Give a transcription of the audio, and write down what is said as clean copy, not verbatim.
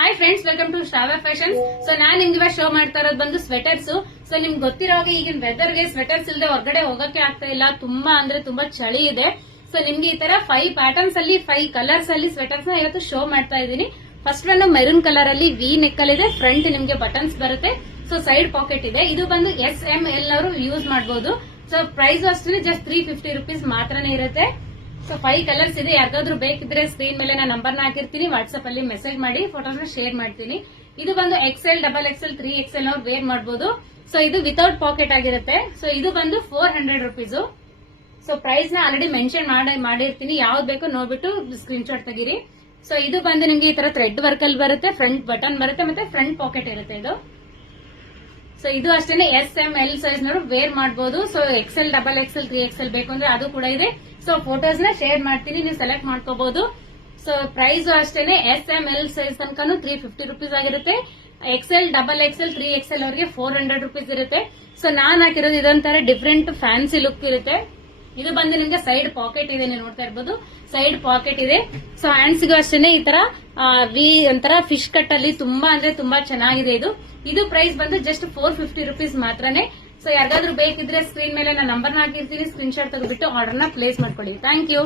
Hi friends, welcome to Shravya fashions. So ನಾನ್ ನಿಮ್ಗೆ ಇವಾಗ ಶೋ ಮಾಡ್ತಾ ಇರೋದು ಬಂದು ಸ್ವೆಟರ್ಸ್. ಸೊ ನಿಮ್ಗೆ ಗೊತ್ತಿರೋ ಹಾಗೆ ಈಗಿನ ವೆದರ್ಗೆ ಸ್ವೆಟರ್ಸ್ ಇಲ್ಲದೆ ಹೊರಗಡೆ ಹೋಗಕ್ಕೆ ಆಗ್ತಾ ಇಲ್ಲ. ತುಂಬಾ ಅಂದ್ರೆ ತುಂಬಾ ಚಳಿ ಇದೆ. ಸೊ ನಿಮ್ಗೆ ಈ ತರ 5 ಪ್ಯಾಟರ್ನ್ಸ್ ಅಲ್ಲಿ 5 ಕಲರ್ಸ್ ಅಲ್ಲಿ ಸ್ವೆಟರ್ಸ್ ನ ಇವತ್ತು ಶೋ ಮಾಡ್ತಾ ಇದ್ದೀನಿ. ಫಸ್ಟ್ ಒಂದು ಮೆರೂನ್ ಕಲರ್ ಅಲ್ಲಿ ವಿ ನೆಕ್ ಅಲ್ಲಿ ಇದೆ. ಫ್ರಂಟ್ ನಿಮ್ಗೆ ಬಟನ್ಸ್ ಬರುತ್ತೆ. ಸೊ ಸೈಡ್ ಪಾಕೆಟ್ ಇದೆ. ಇದು ಬಂದು SML ಅವರು ಯೂಸ್ ಮಾಡಬಹುದು. ಸೊ ಪ್ರೈಸ್ ಅಷ್ಟೇ ಜಸ್ಟ್ 350 ರುಪೀಸ್ ಮಾತ್ರನೇ ಇರುತ್ತೆ. ಸೊ 5 ಕಲರ್ಸ್ ಇದೆ. ಯಾರಿಗಾದ್ರೂ ಬೇಕಿದ್ರೆ ಸ್ಕ್ರೀನ್ ಮೇಲೆ ನಾನು ನಂಬರ್ ನ ಹಾಕಿರ್ತೀನಿ. ವಾಟ್ಸ್ಆಪ್ ಅಲ್ಲಿ ಮೆಸೇಜ್ ಮಾಡಿ ಫೋಟೋಸ್ ಶೇರ್ ಮಾಡ್ತೀನಿ. ಇದು ಬಂದು XL, XXL, 3XL ನಾವು ವೇರ್ ಮಾಡಬಹುದು. ಸೊ ಇದು ವಿತೌಟ್ ಪಾಕೆಟ್ ಆಗಿರುತ್ತೆ. ಸೊ ಇದು ಬಂದು 400 ರುಪೀಸ್. ಸೊ ಪ್ರೈಸ್ ನ ಆಲ್ರೆಡಿ ಮೆನ್ಷನ್ ಮಾಡಿರ್ತೀನಿ. ಯಾವ್ದು ಬೇಕೋ ನೋಡ್ಬಿಟ್ಟು ಸ್ಕ್ರೀನ್ ಶಾಟ್ ತೆಗೀರಿ. ಸೊ ಇದು ಬಂದು ನಿಮ್ಗೆ ಈ ತರ ಥ್ರೆಡ್ ವರ್ಕ್ ಅಲ್ಲಿ ಬರುತ್ತೆ. ಫ್ರಂಟ್ ಬಟನ್ ಬರುತ್ತೆ ಮತ್ತೆ ಫ್ರಂಟ್ ಪಾಕೆಟ್ ಇರುತ್ತೆ ಇದು. ಸೊ ಇದು ಅಷ್ಟೇನೆ SML ಸೈಜ್ ನವರು ವೇರ್ ಮಾಡಬಹುದು. ಸೊ XL, XXL, 3XL ಬೇಕು ಅಂದ್ರೆ ಅದು ಕೂಡ ಇದೆ. ಸೊ ಫೋಟೋಸ್ ನ ಶೇರ್ ಮಾಡ್ತೀನಿ, ನೀವು ಸೆಲೆಕ್ಟ್ ಮಾಡ್ಕೋಬಹುದು. ಸೊ ಪ್ರೈಸ್ ಅಷ್ಟೇನೆ SML ಸೈಜ್ ತನಕನೂ 350 ರುಪೀಸ್ ಆಗಿರುತ್ತೆ. XL, XXL, 3XL ಅವರಿಗೆ 400 ರುಪೀಸ್ ಇರುತ್ತೆ. ಸೊ ನಾನ್ ಹಾಕಿರೋದು ಇದೊಂಥರ ಡಿಫ್ರೆಂಟ್ ಫ್ಯಾನ್ಸಿ ಲುಕ್ ಇರುತ್ತೆ. ಇದು ಬಂದು ನಿಮ್ಗೆ ಸೈಡ್ ಪಾಕೆಟ್ ಇದೆ, ನೀವು ನೋಡ್ತಾ ಇರ್ಬೋದು. ಸೈಡ್ ಪಾಕೆಟ್ ಇದೆ. ಸೊ ಹ್ಯಾಂಡ್ಸ್ಗೂ ಅಷ್ಟೇನೆ ಈ ತರ ವಿ ಒಂಥರ ಫಿಶ್ ಕಟ್ ಅಲ್ಲಿ ತುಂಬಾ ಅಂದ್ರೆ ತುಂಬಾ ಚೆನ್ನಾಗಿದೆ ಇದು. ಇದು ಪ್ರೈಸ್ ಬಂದು ಜಸ್ಟ್ 450 ರುಪೀಸ್ ಮಾತ್ರನೇ. ಸೊ ಯಾರಿಗಾದ್ರೂ ಬೇಕಿದ್ರೆ ಸ್ಕ್ರೀನ್ ಮೇಲೆ ನಾನು ನಂಬರ್ ಹಾಕಿರ್ತೀನಿ. ಸ್ಕ್ರೀನ್ ಶಾಟ್ ತೆಗೆದ್ಬಿಟ್ಟು ಆರ್ಡರ್ ನ ಪ್ಲೇಸ್ ಮಾಡ್ಕೊಳ್ಳಿ. Thank you.